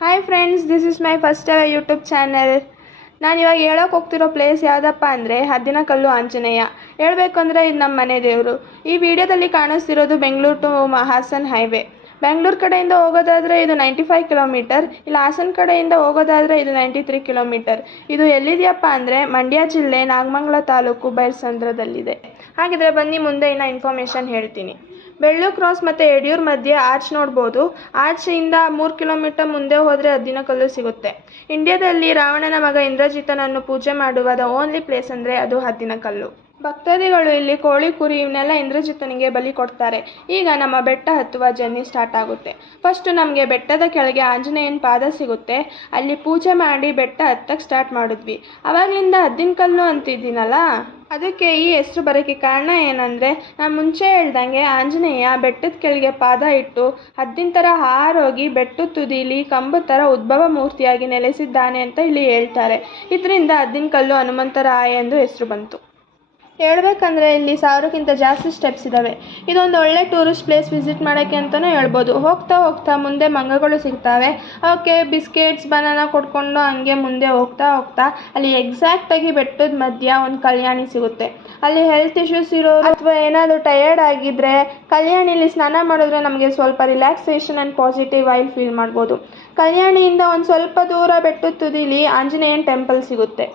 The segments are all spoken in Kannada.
Hi friends, this is my first ever YouTube channel. ನಾನು ಇವಾಗ ಹೇಳೋಕೆ ಹೋಗ್ತಿರೋ ಪ್ಲೇಸ್ ಯಾವುದಪ್ಪ ಅಂದರೆ ಹದ್ದಿನಕಲ್ಲು ಆಂಜನೇಯ. ಹೇಳಬೇಕು ಅಂದರೆ ಇದು ನಮ್ಮ ಮನೆ ದೇವರು. ಈ ವಿಡಿಯೋದಲ್ಲಿ ಕಾಣಿಸ್ತಿರೋದು ಬೆಂಗಳೂರು ಟು ಹಾಸನ್ ಹೈವೇ. ಬೆಂಗಳೂರು ಕಡೆಯಿಂದ ಹೋಗೋದಾದರೆ ಇದು 95 ಕಿಲೋಮೀಟರ್, ಇಲ್ಲ ಹಾಸನ ಕಡೆಯಿಂದ ಹೋಗೋದಾದರೆ ಇದು 93 ಕಿಲೋಮೀಟರ್. ಇದು ಎಲ್ಲಿದೆಯಪ್ಪ ಅಂದರೆ ಮಂಡ್ಯ ಜಿಲ್ಲೆ ನಾಗಮಂಗಲ ತಾಲೂಕು ಬೈರಸಂದ್ರದಲ್ಲಿದೆ. ಹಾಗಿದ್ರೆ ಬನ್ನಿ ಮುಂದೆ ಇನ್ನು ಇನ್ಫಾರ್ಮೇಷನ್ ಹೇಳ್ತೀನಿ. ಬೆಳ್ಳೂರು ಕ್ರಾಸ್ ಮತ್ತು ಯಡಿಯೂರು ಮಧ್ಯೆ ಆರ್ಚ್ ನೋಡ್ಬೋದು. ಆರ್ಚಿಂದ 3 ಕಿಲೋಮೀಟರ್ ಮುಂದೆ ಹೋದರೆ ಹದ್ದಿನಕಲ್ಲು ಸಿಗುತ್ತೆ. ಇಂಡಿಯಾದಲ್ಲಿ ರಾವಣನ ಮಗ ಇಂದ್ರಜಿತನನ್ನು ಪೂಜೆ ಮಾಡುವ ಓನ್ಲಿ ಪ್ಲೇಸ್ ಅಂದರೆ ಅದು ಹದ್ದಿನಕಲ್ಲು. ಭಕ್ತಾದಿಗಳು ಇಲ್ಲಿ ಕೋಳಿ ಕುರಿ ಇವನ್ನೆಲ್ಲ ಇಂದ್ರಜಿತನಿಗೆ ಬಲಿ ಕೊಡ್ತಾರೆ. ಈಗ ನಮ್ಮ ಬೆಟ್ಟ ಹತ್ತುವ ಜರ್ನಿ ಸ್ಟಾರ್ಟ್ ಆಗುತ್ತೆ. ಫಸ್ಟು ನಮಗೆ ಬೆಟ್ಟದ ಕೆಳಗೆ ಆಂಜನೇಯನ ಪಾದ ಸಿಗುತ್ತೆ. ಅಲ್ಲಿ ಪೂಜೆ ಮಾಡಿ ಬೆಟ್ಟ ಹತ್ತಕ್ಕೆ ಸ್ಟಾರ್ಟ್ ಮಾಡಿದ್ವಿ. ಆವಾಗಲಿಂದ ಹದ್ದಿನಕಲ್ಲು ಅಂತಿದ್ದೀನಲ್ಲ, ಅದಕ್ಕೆ ಈ ಹೆಸರು ಬರೋಕ್ಕೆ ಕಾರಣ ಏನಂದರೆ, ನಾನು ಮುಂಚೆ ಹೇಳ್ದಂಗೆ ಆಂಜನೇಯ ಬೆಟ್ಟದ ಕೆಳಗೆ ಪಾದ ಇಟ್ಟು ಹದ್ದಿನ ಥರ ಹಾರೋಗಿ ಬೆಟ್ಟದ ತುದೀಲಿ ಕಂಬದ ಥರ ಉದ್ಭವ ಮೂರ್ತಿಯಾಗಿ ನೆಲೆಸಿದ್ದಾನೆ ಅಂತ ಇಲ್ಲಿ ಹೇಳ್ತಾರೆ. ಇದರಿಂದ ಹದ್ದಿನಕಲ್ಲು ಹನುಮಂತರಾಯ ಎಂದು ಹೆಸರು ಬಂತು. ಹೇಳ್ಬೇಕಂದ್ರೆ ಇಲ್ಲಿ 1000ಕ್ಕಿಂತ ಜಾಸ್ತಿ ಸ್ಟೆಪ್ಸ್ ಇದ್ದಾವೆ. ಇದೊಂದು ಒಳ್ಳೆ ಟೂರಿಸ್ಟ್ ಪ್ಲೇಸ್ ವಿಸಿಟ್ ಮಾಡೋಕ್ಕೆ ಅಂತಲೇ ಹೇಳ್ಬೋದು. ಹೋಗ್ತಾ ಹೋಗ್ತಾ ಮುಂದೆ ಮಂಗಗಳು ಸಿಗ್ತವೆ. ಓಕೆ, ಬಿಸ್ಕೆಟ್ಸ್ ಬನಾನಾ ಕೊಡ್ಕೊಂಡು ಹಂಗೆ ಮುಂದೆ ಹೋಗ್ತಾ ಹೋಗ್ತಾ ಅಲ್ಲಿ ಎಕ್ಸಾಕ್ಟಾಗಿ ಬೆಟ್ಟದ ಮಧ್ಯ ಒಂದು ಕಲ್ಯಾಣಿ ಸಿಗುತ್ತೆ. ಅಲ್ಲಿ ಹೆಲ್ತ್ ಇಶ್ಯೂಸ್ ಇರೋರು ಅಥವಾ ಏನಾದರೂ ಟಯರ್ಡ್ ಆಗಿದ್ದರೆ ಕಲ್ಯಾಣಿಲಿ ಸ್ನಾನ ಮಾಡಿದ್ರೆ ನಮಗೆ ಸ್ವಲ್ಪ relaxation and positive vibe feel ಮಾಡ್ಬೋದು. ಕಲ್ಯಾಣಿಯಿಂದ ಒಂದು ಸ್ವಲ್ಪ ದೂರ ಬೆಟ್ಟದ ತುದೀಲಿ ಆಂಜನೇಯನ ಟೆಂಪಲ್ ಸಿಗುತ್ತೆ.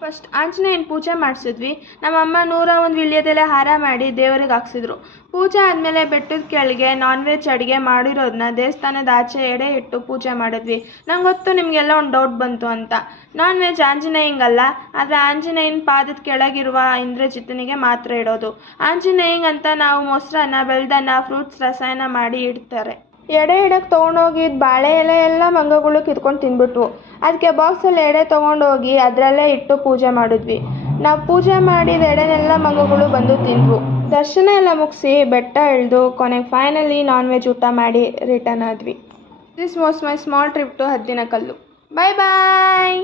ಫಸ್ಟ್ ಆಂಜನೇಯನ ಪೂಜೆ ಮಾಡಿಸಿದ್ವಿ. ನಮ್ಮಮ್ಮ 101 ವೀಳ್ಯದೆಲೆ ಹಾರ ಮಾಡಿ ದೇವರಿಗೆ ಹಾಕ್ಸಿದ್ರು. ಪೂಜೆ ಆದಮೇಲೆ ಬೆಟ್ಟದ ಕೆಳಗೆ ನಾನ್ ವೆಜ್ ಅಡುಗೆ ಮಾಡಿರೋದನ್ನ ದೇವಸ್ಥಾನದ ಆಚೆ ಎಡೆ ಇಟ್ಟು ಪೂಜೆ ಮಾಡಿದ್ವಿ. ನಂಗೆ ಗೊತ್ತು ನಿಮಗೆಲ್ಲ ಒಂದು ಡೌಟ್ ಬಂತು ಅಂತ. ನಾನ್ ವೆಜ್ ಆಂಜನೇಯಂಗಲ್ಲ, ಆದರೆ ಆಂಜನೇಯನ ಪಾದದ ಕೆಳಗಿರುವ ಇಂದ್ರಜಿತನಿಗೆ ಮಾತ್ರ ಇಡೋದು. ಆಂಜನೇಯಂಗಂತ ನಾವು ಮೊಸರನ್ನ, ಬೆಲ್ದನ್ನ, ಫ್ರೂಟ್ಸ್ ರಸಾಯನ ಮಾಡಿ ಇಡ್ತಾರೆ. ಎಡೆ ಇಡಕ್ಕೆ ತೊಗೊಂಡೋಗಿದ್ದು ಬಾಳೆ ಎಲೆ ಎಲ್ಲ ಮಂಗಗಳು ಕಿತ್ಕೊಂಡು ತಿಂದ್ಬಿಟ್ವು. ಅದಕ್ಕೆ ಬಾಕ್ಸಲ್ಲಿ ಎಡೆ ತೊಗೊಂಡೋಗಿ ಅದರಲ್ಲೇ ಇಟ್ಟು ಪೂಜೆ ಮಾಡಿದ್ವಿ. ನಾವು ಪೂಜೆ ಮಾಡಿದ ಎಡೆನೆಲ್ಲ ಮಂಗಗಳು ಬಂದು ತಿಂದ್ವು. ದರ್ಶನ ಎಲ್ಲ ಮುಗಿಸಿ ಬೆಟ್ಟ ಇಳಿದು ಕೊನೆಗೆ ಫೈನಲಿ ನಾನ್ ವೆಜ್ ಊಟ ಮಾಡಿ ರಿಟರ್ನ್ ಆದ್ವಿ. This was my small trip to Haddinakallu. Bye bye.